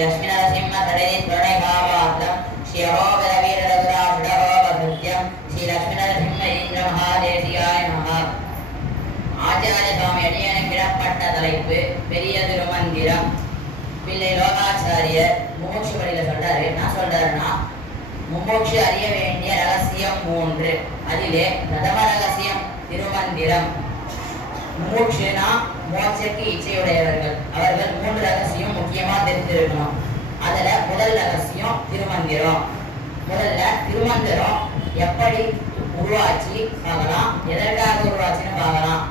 லட்சுமிநரசிம்ம சடதி பிரணயபாவாப்தம் ஸ்ரீ அகோபர வீரரகுரா சுடகோபகிருத்யம் ஸ்ரீ லட்சுமிநரசிம்ம இந்திர மகாதேசியாய நமஹ. ஆச்சாரிய சுவாமி அடியனுக்கு இடப்பட்ட தலைப்பு பெரிய திருமந்திரம். பிள்ளை லோகாச்சாரியர் முமோட்ச வழியில சொல்றாரு. என்ன சொல்றாருன்னா, முமோட்ச அறிய வேண்டிய ரகசியம் 3. அதிலே பிரதம ரகசியம் திருமந்திரம். முமோட்சனா மோட்சக்கு இச்சையுடையவர்கள், அவர்கள் 3 ரகசியம் முக்கியமா தெரிஞ்சிருக்கணும். அதுல முதல் ரகசியம் திருமந்திரம். முதல்ல திருமந்திரம் எப்படி உருவாச்சு பார்க்கலாம், எதற்காக உருவாச்சுன்னு பார்க்கலாம்.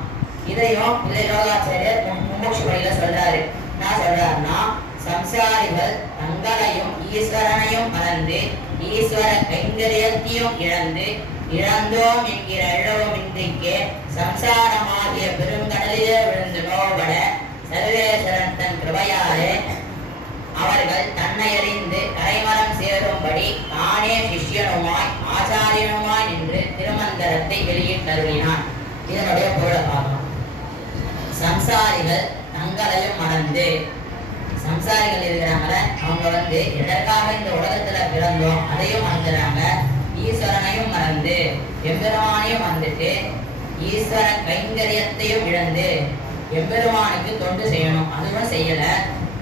இதையும் பிள்ளை லோகாச்சாரியர் முமோட்ச வழியில சொல்றாரு. என்ன சொல்றாருன்னா, சம்சாரிகள் தங்களையும் ஈஸ்வரனையும் மறந்து ஈஸ்வர கைங்கரியத்தையும் இழந்தோம் என்கிற இழவுமின்றிக்கே சம்சாரமாகிய பெருங்கடலிலே விழுந்து நோவட சர்வேஸ்வரன் தன் கிருபையாலே அவர்கள் தன்னை அறிந்து கரைமரம் சேரும்படி தானே சிஷ்யனுமாய் ஆச்சாரியனுமாய் நின்று திருமந்திரத்தை வெளியிட்டருளினான். இதனுடைய பொருளை பார்க்கலாம். சம்சாரிகள் தங்களையும் மறந்து, சம்சாரிகள் இருக்கிறாங்கள அவங்க எதற்காக இந்த உலகத்துல பிறந்தோம் அதையும் மறந்துறாங்க. ஈஸ்வரனையும் மறந்து எம்பெருமானையும் மறந்துட்டு ஈஸ்வர கைங்கரியத்தையும் இழந்து எம்பெருமானுக்கு தொண்டு செய்யணும், அதுவும் செய்யல.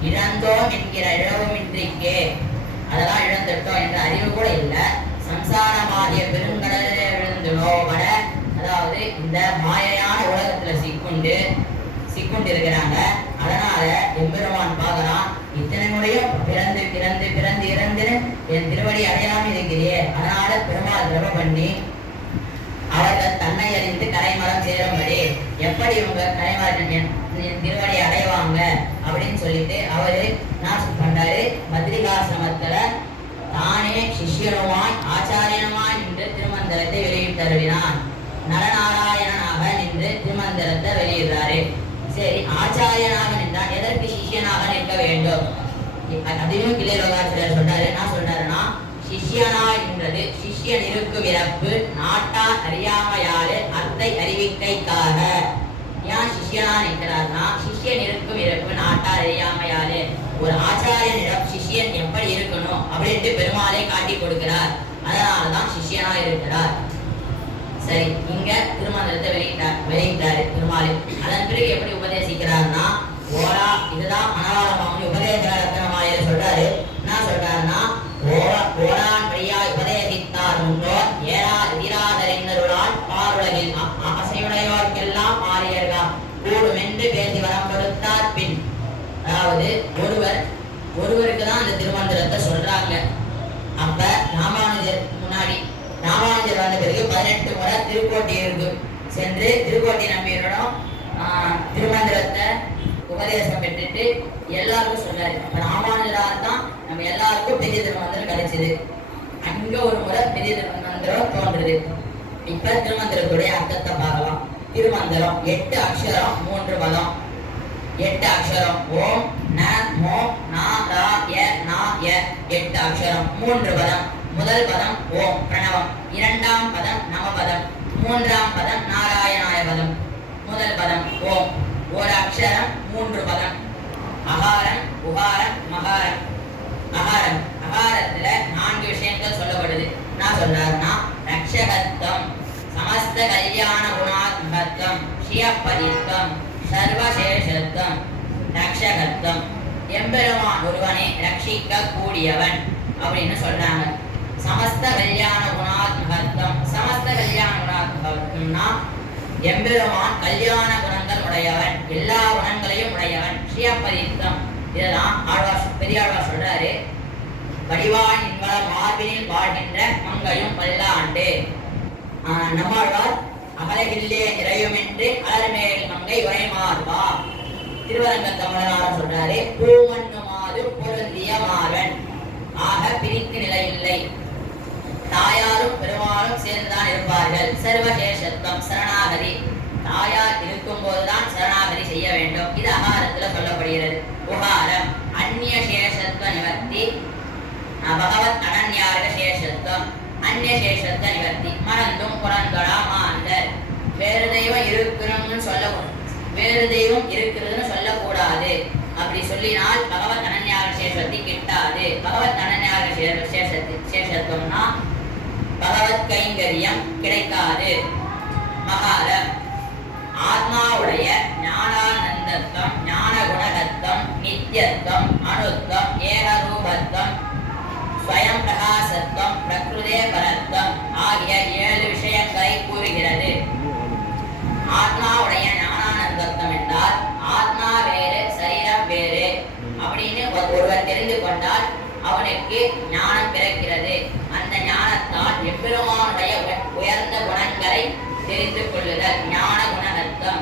இழந்தோம் என்கிற இழவுமின்றிக்கே, அதெல்லாம் இழந்துட்டோம் என்ற அறிவு கூட இல்லை. சம்சாரமாகிய பெருங்கடலிலே விழுந்து நோவட, அதாவது இந்த மாயையான உலகத்துல சிக்குண்டு இருக்கிறாங்க. அதனால எம்பெருமான் பார்க்கலாம், இத்தனை முறையும் பிறந்து பிறந்து பிறந்து இறந்து என் திருவடி அடையாமல் இருக்கிறே, அதனால பெருமாள் கிருபை பண்ணி அவர்கள் தன்னை அறிந்து கரைமரம் சேரும்படி, எப்படி இவங்க கரைமரம் என் திருவடி அடைவாங்க அப்படின்னு சொல்லிட்டு அவரு என்ன பண்றாரு, பத்ரிகாசிரமத்துல தானே சிஷ்யனுமாய் ஆச்சாரியனுமாய் நின்று திருமந்திரத்தை வெளியிட்டருளினான். நரநாராயணனாக நின்று திருமந்திரத்தை வெளியிடுறாரு. சரி, ஆச்சாரியனாக நின்றால் எதற்கு சிஷ்யனாக நிற்க வேண்டும்? அதையும் கிளை லோகாச்சாரியர் சொல்றாரு. என்ன சொல்றாருன்னா, சிஷ்யனாய் நின்றது சிஷ்யன் இருக்கு விரப்பு நாட்டார் அறியாமையாலே அத்தை அறிவிக்கைக்காக. ஏன் சிஷ்யனா நிற்கிறார்னா, சிஷ்யன் இருக்கும் இறப்பு நாட்டார் அறியாமையாலே. ஒரு ஆச்சாரியனிடம் சிஷ்யன் எப்படி இருக்கணும் அப்படின்ட்டு பெருமாளை காட்டி கொடுக்கிறார். அதனாலதான் சிஷ்யனா இருக்கிறார். சரி, இங்க திருமந்திரத்தை வெளியிட்டாரு பெருமாள். அதன் பிறகு எப்படி உபதேசிக்கிறார்னா, ஓரா, இதுதான் மனவாளமாமணி உபதேச லட்சணமாயிரம் சொல்றாரு. என்ன சொல்றாருன்னா, ஓரான் வழியாய் உபதேசித்தார் முன்னோர் ஏரா எதிராதறிஞருளால் பாருலகில் ஆசையுடையோர்க்கெல்லாம் ஆரியர்களா கூடும் என்று பேசி வரம் கொடுத்தார் பின். அதாவது ஒருவருக்கு தான் அந்த திருமந்திரத்தை சொல்றாங்க. அப்ப ராமானுஜர் முன்னாடி, ராமானுஜர் வந்த பிறகு 18 முறை திருக்கோட்டியூருக்கு சென்று திருக்கோட்டி நம்பியரிடம் திருமந்திரத்தை உபதேசம் பெற்றுட்டு எல்லாருக்கும் சொன்னாரு. அப்ப ராமானுஜரால் தான் நம்ம எல்லாருக்கும் பெரிய திருமந்திரம் கிடைச்சது. அங்க ஒரு முறை பெரிய திருமந்திரம் தோன்றுது. இப்ப திருமந்திரத்துடைய அர்த்தத்தை பார்க்கலாம். திருமந்திரம் 8 அக்ஷரம் 3 பதம். 8 அக்ஷரம் ஓம் ந மோ நா ரா ய நா ய. 8 அக்ஷரம் 3 பதம். முதல் பதம் ஓம் பிரணவம், இரண்டாம் பதம் நமபதம், மூன்றாம் பதம் நாராயணாய பதம். முதல் பதம் ஓம், ஒரு அக்ஷரம் 3 பதம். அகாரம் உகாரம் மகாரம். அகாரத்துல 4 விஷயங்கள் சொல்லப்படுது. என்ன சொல்றாருன்னா, ரக்ஷகத்துவம், சமஸ்த கல்யாண குணாத்மகத்துவம், ஸ்ரீயப்பதித்வம், சர்வசேஷத்துவம். ரக்ஷகத்துவம், எம்பெருமான் ஒருவனை ரட்சிக்க கூடியவன் அப்படின்னு சொல்றாங்க. சமஸ்த கல்யாண குணாத்மகத்துவம், சமஸ்த கல்யாண குணாத்மகத்துவம்னா எம்பெருமான் கல்யாண குணங்கள் உடையவன், எல்லா குணங்களையும் உடையவன். ஸ்ரீயப்பதித்வம், இதெல்லாம் பெரியாழ்வார் சொல்றாரு. வடிவான் இன்ப மார்பினில் வாழ்கின்ற மங்கையும் பல்லாண்டு. நம்மாழ்வார் அமலகில்லே நிறையுமென்று அலர்மேல் மங்கை உரை மார்பா. திருவரங்க தமிழனார் சொல்றாரு, பூமண்ணுமாறு பொருந்திய மாறன். ஆக பிரிக்கு நிலை இல்லை, தாயாரும் பெருமாளும் சேர்ந்துதான் இருப்பார்கள். சர்வசேஷத்துவம், சரணாகதி, தாயார் இருக்கும் போதுதான் சரணாகதி செய்ய வேண்டும். இது அகாரத்துல சொல்லப்படுகிறது. உகாரம், அந்நிய சேஷத்துவ நிவர்த்தி, பகவத் அனன்யார்க சேஷத்துவம், அந்நிய சேஷத்துவ நிவர்த்தி. மறந்தும் புறந்தொழா மாந்தர். வேறு தெய்வம் இருக்கிறதுன்னு சொல்லக்கூடாது. அப்படி சொல்லினால் பகவத் அனன்யார்க சேஷத்தி கிட்டாது. பகவத் அனன்யாக சேஷத்துவம்னா பகவத் கைங்கரியம் கிடைக்காது. மகாரம் ஆத்மாவுடைய ஞானானந்தத்துவம், ஞான குணகத்துவம், நித்தியத்துவம், அணுத்துவம், ஏகரூபத்துவம், ஸ்வயம் பிரகாசத்துவம், பிரகிருதே பரத்துவம் ஆகிய 7 விஷயங்களை கூறுகிறது. ஆத்மாவுடைய ஞானானந்தத்துவம் என்றால் ஆத்மா வேறு சரீரம் வேறு அப்படின்னு ஒருவர் தெரிந்து கொண்டால் அவனுக்கு ஞானம் பிறக்கிறது. அந்த ஞானத்தால் எம்பெருமானுடைய உயர்ந்த குணங்களை தெரிந்து கொள்ளுதல் ஞான குணநத்தம்.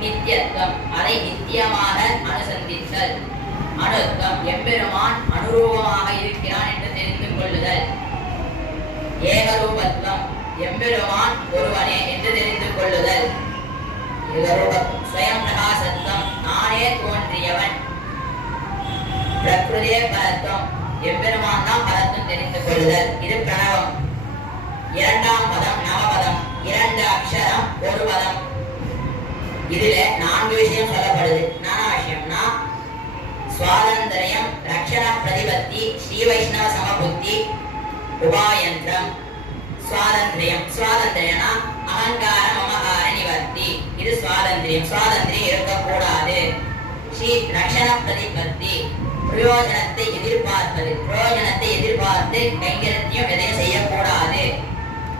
நித்தியத்துவம் அதை நித்தியமாக அனுசந்தித்தல். அணுத்துவம் எம்பெருமான் அனுரூபமாக இருக்கிறான் என்று தெரிந்து கொள்ளுதல். ஏகரூபத்துவம் எம்பெருமான் ஒருவனே என்று தெரிந்து கொள்ளுதல். ஸ்வயம் பிரகாசத்துவம் நானே தோன்றியவன். பிரகிருதே பரத்துவம் எம்பெருமான் தான் பரத்தும் தெரிந்து கொள்ளுதல். இது பிரணவம். 2ஆம் பதம் நவபதம். 2 அக்ஷரம் ஒரு பதம். இதுல 4 விஷயம் சொல்லப்படுது. நானா விஷயம்னா சுவாதந்திரம், ரக்ஷண பிரதிபத்தி, ஸ்ரீ வைஷ்ணவ சமபுத்தி, உபாயந்திரம். சுவாதந்திரம் சுவாதந்திரம்னா அகங்காரம் மமகார நிவர்த்தி. இது சுவாதந்திரம். சுவாதந்திரம் இருக்கக்கூடாது. ஸ்ரீ ரக்ஷண பிரதிபத்தி பிரயோஜனத்தை எதிர்பார்ப்பது. பிரயோஜனத்தை எதிர்பார்த்து கைங்கரியத்தையும் எதையும் செய்யக்கூடாது.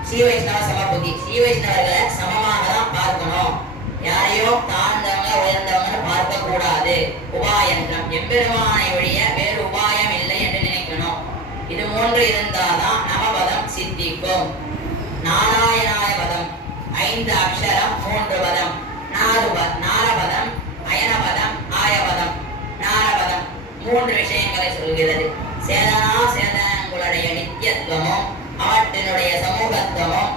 ஸ்ரீ வைஷ்ணவ சமபுத்தி ஸ்ரீ வைஷ்ணவர்களை சமமாக தான் பார்க்கணும். யாரையும் தாழ்ந்தவங்க உயர்ந்தவங்க பார்க்க கூடாது. உபாயந்திரம் எம்பெருமானை ஒழிய வேறு உபாயம் இல்லை என்று நினைக்கணும். இது 3 இருந்தாதான் நவபதம் சித்திக்கும். நாராயணாய பதம் 5 அக்ஷரம் 3 பதம். நாரபதம் அயனபதம் ஆயபதம். நாரபதம் 3 விஷயங்களை சொல்கிறது. சேதனங்களுடைய நித்தியத்துவமும் அவற்றினுடைய சமூகத்துவமும்,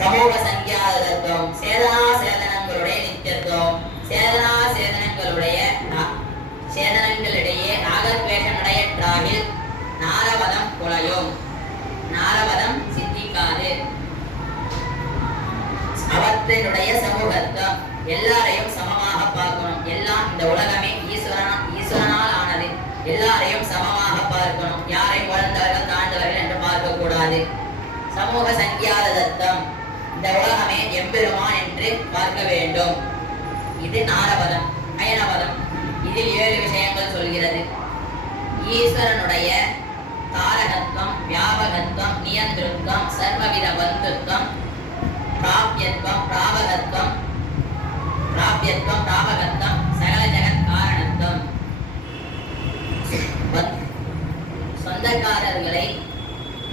சமூக சங்கியாதத்துவம், சேதனங்களுடைய நித்தியத்துவம், சேதனங்களிடையே நாகத்வேஷம் நடையற்றாகில் நாரபதம் குலையும். நாரபதம் சித்திக்காது. அவற்றினுடைய சமூகத்துவம் எல்லாரையும் சமமாக பார்க்கணும். எல்லாம் இந்த உலகமே ஈஸ்வரனால் ஆனது. எல்லாரையும் சமமாக பார்க்கணும். யாரையும் வளர்ந்தவர்கள் தாழ்ந்தவர்கள் என்று பார்க்க கூடாது. சமூக சங்கியாத தத்தம் இந்த உலகமே எம்பெருமான் என்று பார்க்க வேண்டும். இது நாரபதம். அயனபதம் இதில் 7 விஷயங்கள் சொல்கிறது. ஈஸ்வரனுடைய தாரகத்துவம், வியாபகத்துவம், நியந்திருத்தம், சர்வவித பந்துத்துவம், பிராப்யத்துவம், பிராபகத்துவம், சகல ஜெகத் காரணத்துவம். சொந்தக்காரர்களை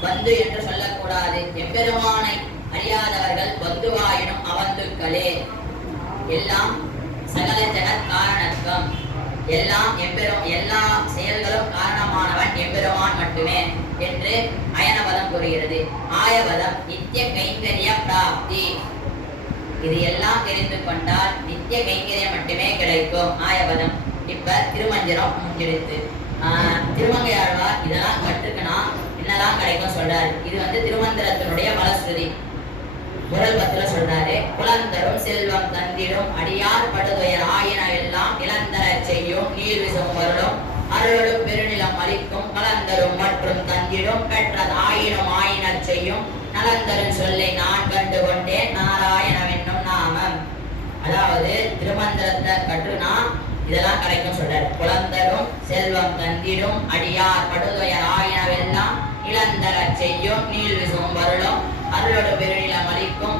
பந்து என்று சொல்லக்கூடாது. எம்பெருமானை அறியாதவர்கள் பந்துவாயினும் அவந்துக்களே. எல்லாம் சகல ஜெகத் காரணத்துவம். எல்லா செயல்களும் காரணமானவன் எம்பெருமான் மட்டுமே என்று அயனபதம் கூறுகிறது. ஆயபதம் நித்திய கைங்கரிய பிராப்தி. இது எல்லாம் தெரிந்து கொண்டால் நித்திய கைங்கரியம் மட்டுமே கிடைக்கும். ஆயபதம். இப்ப திருமஞ்சனம் முடிஞ்சிடுத்து. திருமங்கையாழ்வார் இதெல்லாம் கற்றுக்கனா என்னெல்லாம் கிடைக்கும் சொல்றாரு. இது திருமந்திரத்தினுடைய பலஸ்ருதி. முதல் 10ல சொல்றாரு. குலந்தரும் செல்வம் தந்திடும் அடியார் படுதுயர் ஆயின எல்லாம் நிலந்தர செய்யும் நீர்விசம் வருடும் அருளும் பெருநிலம் அளிக்கும் கலந்தரும் மற்றும் தந்திடும் பெற்றது ஆயினும் ஆயினர் செய்யும் நலந்தரும் சொல்லை நான் கண்டு கொண்டேன் நாராயணவென்னும் நாமம். அதாவது திருமந்திரத்தை கற்றுனா இதெல்லாம் கிடைக்கும் சொல்றாரு. குலந்தரும் செல்வம் தந்திடும் அடியார் படுதுயர் ஆயினவெல்லாம் நிலந்தர செய்யும் நீள்விசும் வருளும் அருளோடு பெருநிலம் அளிக்கும்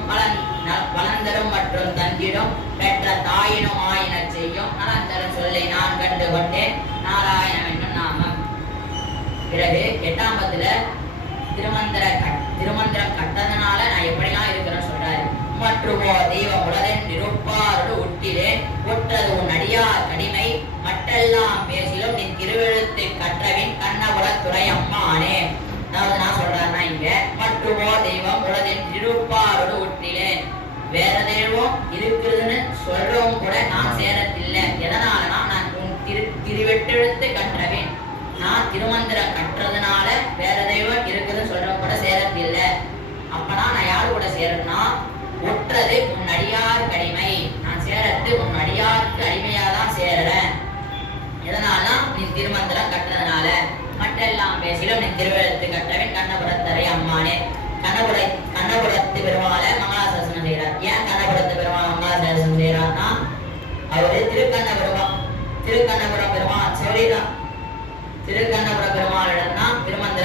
வளந்தரும் மற்றும் தந்திடும் பெற்ற தாயினும் ஆயின செய்யும் நலந்தரும் சொல்லை நான் கண்டு கொண்டேன் நாராயணவென்னும் நாமம். பிறகு 8ஆம் பத்துல திருமந்திரம் கட்டதனால நான் எப்படிலாம் இருக்கிறேன்னு சொல்றாரு. மற்றுமோ தெய்வம் உலகின் நிருப்பாரோடு உட்டிலே ஒற்றது உன் அடியார் கடிமை மற்றெல்லாம் பேசிலும் நீ திருவெழுத்து கற்றவின் கண்ணபுல துறை அம்மானே. அதாவது நான் சொல்றாருன்னா இங்க மற்றுமோ தெய்வம் உலகின் நிருப்பாரோடு உட்டிலே வேற தெய்வம் இருக்குதுன்னு சொல்றவும் கூட நான் சேரத்தில்லை. எதனாலனா நான் உன் திருவெட்டெழுத்து கற்றவேன். நான் திருமந்திரம் கற்றதுனால வேற தெய்வம் இருக்குதுன்னு சொல்றவங்க கூட சேரத்தில்லை. அப்பனா நான் யாரு கூட சேரணும்னா ஒற்றது உன் அடியார் கடிமை. நான் சேரத்து உன் அடியாருக்கு அடிமையாதான் சேரறேன். எதனால நீ திருமந்திரம் கட்ட பேசிலும் நின் திருவெழுத்து கற்றவன் கண்ணபுரத்தரை அம்மானே. கண்ணபுரத்து பெருமாளை மங்களாசாசனம் செய்கிறார். ஏன் கண்ணபுரத்து பெருமாள் மங்களாசாசனம் செய்கிறார்னா, அவரு திருக்கண்ணபுரம் பெருமாள் சௌரியதான். திருக்கண்ணபுரம் பெருமாளிடம் தான் திருமந்திரம்